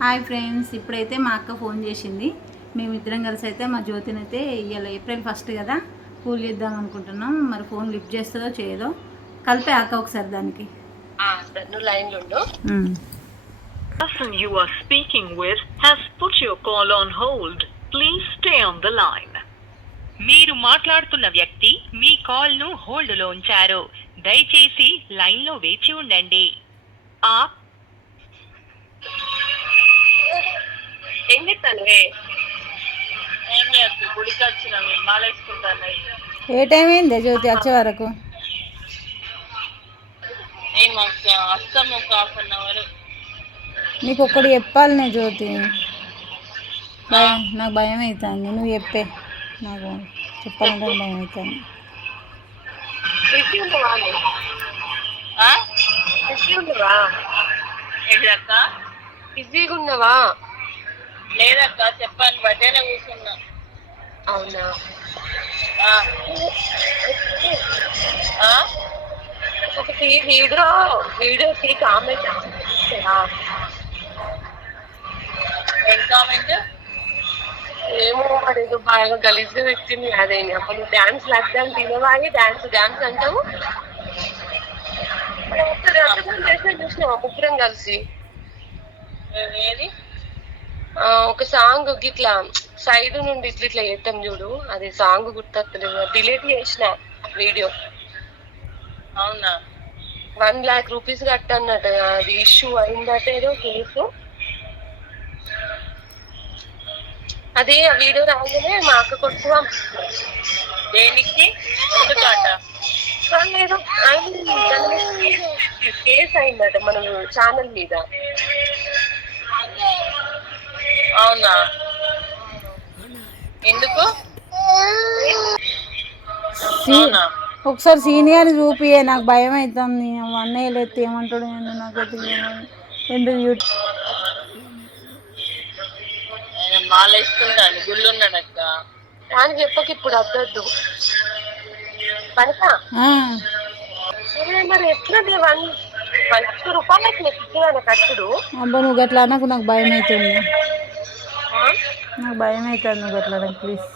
Hi friends, ఇప్పుడైతే మా అక్క ఫోన్ చేసింది. మేమిద్దరం కలిసి అయితే మా జ్యోతిని అయితే ఇవాళ ఏప్రిల్ 1 కదా కూల్ చేద్దాం అనుకుంటున్నాం. మరి ఫోన్ లిఫ్ట్ చేస్తుందో చేయదో కలిపే అక్క ఒకసారి దానికి. నువ్వు లైన్లో ఉండు. person you are speaking with has put your call on hold. Please stay on the line. మీరు మాట్లాడుతున్న వ్యక్తి మీ కాల్ ను హోల్డ్ లో ఉంచారు. దయచేసి లైన్ లో వేచి ఉండండి. ఏం చెప్తాను ఏం లేదు, గుడికి వచ్చినాము, మాలేసుకుంటాను. ఏ టైం అయింది జ్యోతి వచ్చే వరకు? వస్తాము ఒక ½ అవర్. నీకు ఒక్కటి చెప్పాలి జ్యోతి, నాకు భయం అవుతుంది. నువ్వు చెప్పే, నాకు చెప్పాలంటే భయం అవుతుంది. బిజీగా ఉన్నావా? లేదక్క, చెప్పాను, బర్త్డేలో కూర్చున్నా. అవునా? ఒకటి వీడియోకి కామెంట్ ఏం కామెంట్? ఏమో మరి ఏదో బాగా గలీజ్గా పెట్టింది. అదే అప్పుడు నువ్వు డాన్స్ లాక్డౌన్ తినవాగి డాన్స్ అంటావు. చూసినావా ముగ్గురం కలిసి ఏది? ఒక సాంగ్ ఇట్లా సైడ్ నుండి ఇట్లా చేద్దాం చూడు, అది సాంగ్ గుర్తొస్తలేదు, డిలీట్ చేసిన వీడియో. అవునా? 1 lakh rupees కట్టన్నట, అది ఇష్యూ అయిందట, ఏదో కేసు. అది ఆ వీడియో రాగానే మా అక్క కొట్టుకు దేనికి? ఎందుకట? ఏదో కేసు అయిందట మన ఛానల్ మీద. అవునా? ఎందుకు? ఒకసారి సీనియర్ చూపియే, నాకు భయం అవుతుంది. అన్నయ్యలు ఎత్తి ఏమంటాడు నాకు ఎందుకు మాలేసుకుంటాను, గుళ్ళు ఉన్నాడక్క. అని చెప్పక ఇప్పుడు వద్దొద్దు పడతా. మరి ఎట్లా 1 రూపాయలకి నెక్కిన కట్టుడు? అబ్బా నువ్వు గట్లా నాకు భయం అవుతుంది. నాకు భయం అవుతుంది నువ్వు గట్లా నాకు, ప్లీజ్.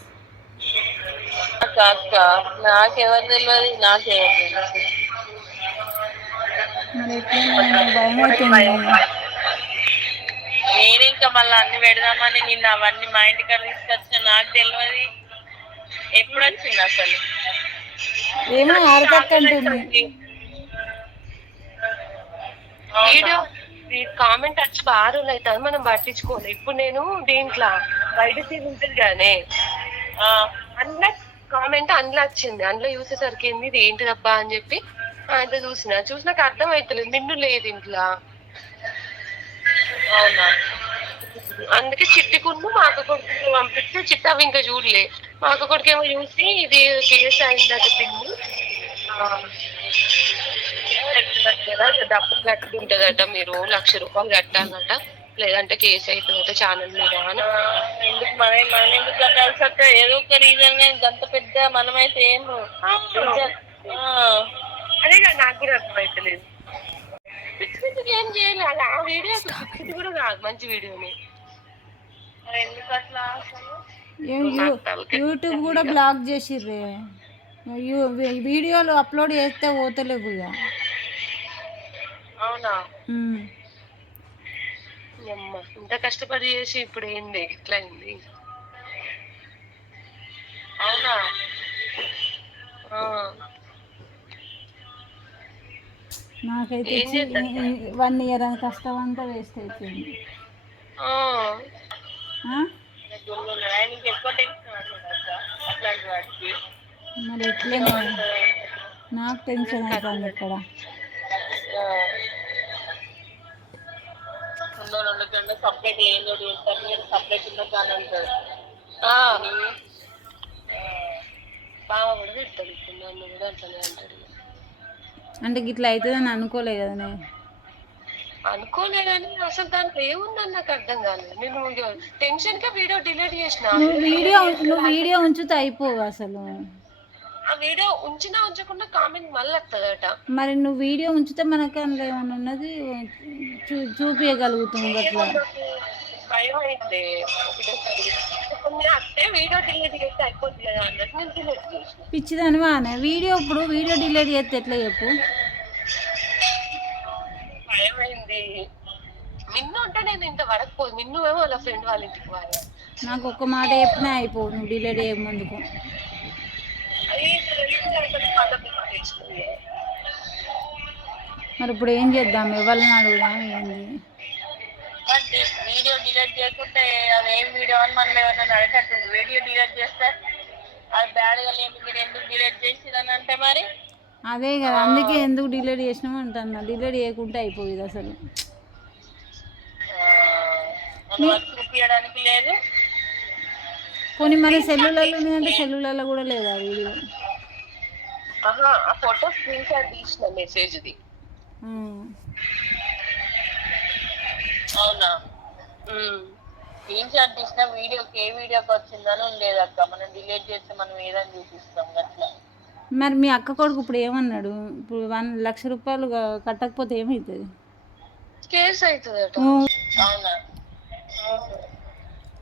అక్క నాకెవరు తెలియదు, నాకెవరు తెలుసు. మరి ఎట్లా భయం అవుతుంది. నేను ఇంకా మళ్ళీ అన్ని పెడదామని నిన్న అవన్నీ మా ఇంటికాడ తీసుకొచ్చా, నాకు తెలియదు. ఎప్పుడు వచ్చింది అసలు? ఏమో ఆడతక్కంటుంది. వీడియో కామెంట్ వచ్చి బాగా రోజులు అవుతుంది, మనం పట్టించుకోవాలి. ఇప్పుడు నేను దీంట్లో బయట సీన్ ఉంటుంది కానీ అందులో కామెంట్ అందులో వచ్చింది. అందులో చూసేసరికి ఏంది ఇది ఏంటిదబ్బా అని చెప్పి అందులో చూసినాక అర్థం అవుతలేదు, నిన్ను లేదు ఇంట్లో. అవునా? అందుకే చిట్టికున్ను మా అక్క కొడుకు పంపిస్తే చిట్టి అవి ఇంకా చూడలే. మా అక్క కొడుకేమో చూసి ఇది కేసు అయిందట, తిండి డబ్బు కట్టి ఉంటదట, మీరు 1 లక్ష రూపాయలు కట్టాలట, లేదంటే కేసు అవుతుందట ఛానల్ మీద. ఎందుకు మనం ఎందుకు కట్టాల్సి అక్క? ఏదో ఒక రీజన్ అంత పెద్ద మనమైతే అదే కదా నాకు కూడా అర్థమైతలేదు. ఏం చేయాలి? అలా ఆ వీడియో కూడా కాదు, మంచి వీడియోని. ఎందుకు అట్లా అసలు? యూట్యూబ్ కూడా బ్లాక్ చేసిర్రే, వీడియోలు అప్లోడ్ చేస్తే పోతలేవు ఇక. అవునా? ఇంత కష్టపడి చేసి ఇప్పుడు ఏంది ఇట్లా అయింది? అవునా? నాకైతే 1 year కష్టం అంతా వేస్ట్ అయిపోయింది. మరి ఎట్లా? నాకు టెన్షన్ అవుతుంది ఇక్కడ. సపరేట్ ఏందో సపరేట్ ఉన్న కానీ అంటాడు. బావ కూడా తిడతాడు, ఇప్పుడు నన్ను కూడా అట్లనే అంటాడు. అంటే గిట్లా అవుతుందని అనుకోలే కదా నేను. అనుకోలేదని అసలు దాంట్లో ఏముందని నాకు అర్థం కాలేదు. నేను టెన్షన్ గా వీడియో డిలీట్ చేసిన. నువ్వు వీడియో ఉంచితే అయిపోవు అసలు. ఆ వీడియో ఉంచినా ఉంచకుండా కామెంట్ మళ్ళీ వస్తుందట. మరి నువ్వు వీడియో ఉంచితే మనకు అందులో ఏమన్నా ఉన్నది చూపించగలుగుతుంది అట్లా. భయం అయితే ఒకటేసారి కొన్ని అట్టే వీడియో డిలీట్ చేస్తే అయిపోద్ది కదా అన్నట్టు నేను డిలీట్ చేసిన. పిచ్చిదానివా వీడియో ఇప్పుడు వీడియో డిలీట్ చేస్తే ఎట్లా చెప్పు? భయం అయింది. మిన్ను ఉంటే నేను ఇంత పడకపోదు. మిన్ను ఏమో వాళ్ళ ఫ్రెండ్ వాళ్ళ ఇంటికి పోవాలి. నాకు ఒక్క మాట చెప్పినా అయిపో, నువ్వు డిలీట్ చేయకముందుకు. అది తెచ్చుకుంది. మరి ఇప్పుడు ఏం చేద్దాం? ఎవరిని అడుగుదాం? ఏంది వీడియో డిలీట్ చేయకుంటే అది ఏం వీడియో అని మనం ఎవరైనా అడిగేటట్టుంది. వీడియో డిలీట్ చేస్తే అది బ్యాడ్గా లేదు, మీరు ఎందుకు డిలీట్ చేసిరని అంటే మరి అదే కదా, అందుకే ఎందుకు డిలీట్ చేసినావు అంటున్నా. డిలీట్ చేయకుంటే అయిపోయింది అసలు. చూపించడానికి లేదు. పోనీ మన సెల్లులలో అంటే సెల్లులలో కూడా లేదా వీడియో? ఆ ఫోటో స్క్రీన్ షాట్ తీసిన మెసేజ్ది. అవునా? స్క్రీన్ షాట్ తీసిన వీడియోకి ఏ వీడియోకి వచ్చిందని లేదక్క. మనం డిలీట్ చేస్తే మనం ఏదని చూపిస్తాం అట్లా. మరి మీ అక్క కొడుకు ఇప్పుడు ఏమన్నాడు? ఇప్పుడు 1,00,000 రూపాయలు కట్టకపోతే ఏమవుతుంది? కేసు అవుతుందట. అవునా?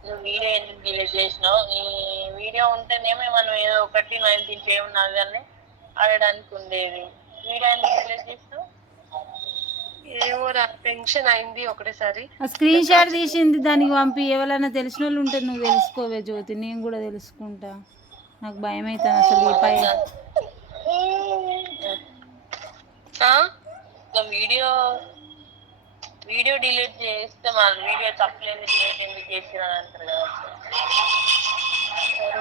నువ్వు వీడియో ఎందుకు డిలీట్ చేసినావు? ఈ వీడియో ఉంటేనేమో మనం ఏదో ఒకటి మనం దీంట్లో ఏమున్నది అని అడగడానికి ఉండేది. వీడియో ఎందుకు డిలీట్ చేసినావు? ఏమో టెన్షన్ అయింది ఒకటేసారి. ఆ స్క్రీన్ షాట్ తీసింది దానికి పంపి, ఎవరైనా తెలిసిన వాళ్ళు ఉంటే నువ్వు తెలుసుకోవే జ్యోతి, నేను కూడా తెలుసుకుంటా. నాకు భయం అవుతుంది అసలు. ఈ పై వీడియో డిలీట్ చేస్తే మన వీడియో తప్పలేదు, డిలీట్ ఎందుకు చేసినా అంటారు కదా.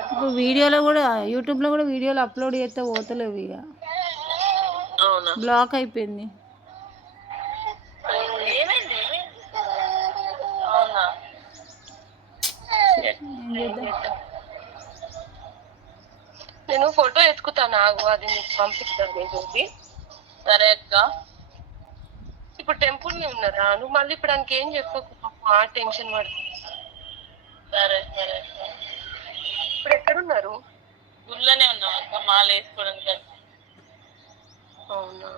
ఇప్పుడు వీడియోలో కూడా, యూట్యూబ్లో కూడా వీడియోలు అప్లోడ్ చేస్తే పోతలేవు ఇక. అవునా? బ్లాక్ అయిపోయింది. ఏమైంది? అవునా? నేను ఫోటో ఎత్తుకుతాను, ఆగు, అది నీకు పంపిస్తాను చూసి. సరే అక్క. ఇప్పుడు టెంపుల్ ఉన్నారా నువ్వు? మళ్ళీ ఇప్పుడు దానికి ఏం చెప్పకు, టెన్షన్ పడుతుంది. సరే సరే అక్క. ఇప్పుడు ఎక్కడున్నారు? గుళ్ళోనే ఉన్నాం అక్క, మాల వేసుకోవడానికి. అవునా?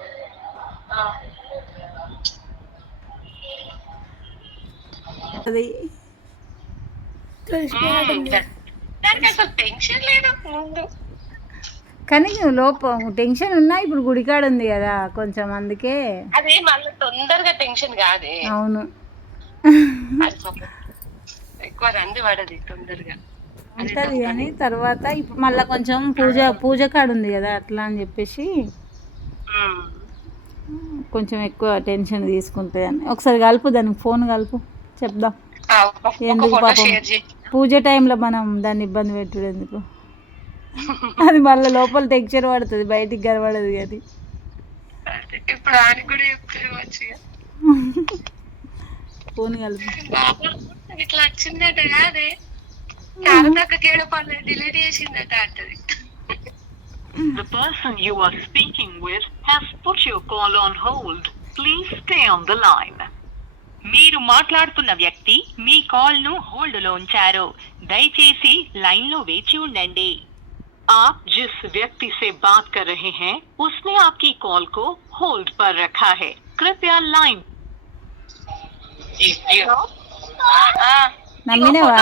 అది దానికి అసలు టెన్షన్ లేదు ముందు. కానీ టెన్షన్ ఉన్నా, ఇప్పుడు గుడికాడ ఉంది కదా కొంచెం, అందుకే. అదే మళ్ళీ తొందరగా టెన్షన్ కాదే. అవును, ఎక్కువ రంది పడది తొందరగా ఉంటుంది. కానీ తర్వాత ఇప్పుడు మళ్ళీ కొంచెం పూజ కాడ ఉంది కదా, అట్లా అని చెప్పేసి కొంచెం ఎక్కువ టెన్షన్ తీసుకుంటుంది అని. ఒకసారి కలుపు, దానికి ఫోన్ కలుపు, చెప్దాం. ఎందుకు పాపం పూజ టైంలో మనం దాన్ని ఇబ్బంది పెట్టుడు ఎందుకు? అది మళ్ళీ లోపల టెక్చర్ పడుతుంది, బయటికి కనబడదు. అది ఇప్పుడు ఆయన కూడా ఫోన్ కలుపు. ఇట్లా వచ్చిందట కాదే, శారదక్క కేడపాలి డిలీట్ చేసిందట అంటది. The person you are speaking with has put your call on hold. Please stay on the line. మీరు మాట్లాడుతున్న వ్యక్తి మీ కాల్ ను హోల్డ్ లో ఉంచారు. దయచేసి లైన్ లో వేచి ఉండండి. आप जिस व्यक्ति से बात कर रहे हैं उसने आपकी कॉल को होल्ड पर रखा है. कृपया लाइन. నమ్మినవా?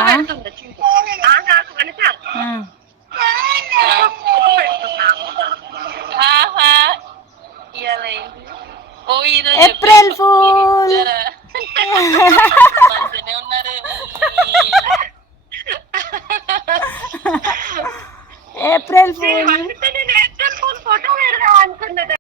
April fool. April fool. Photo పెడదాం అనుకున్నదా?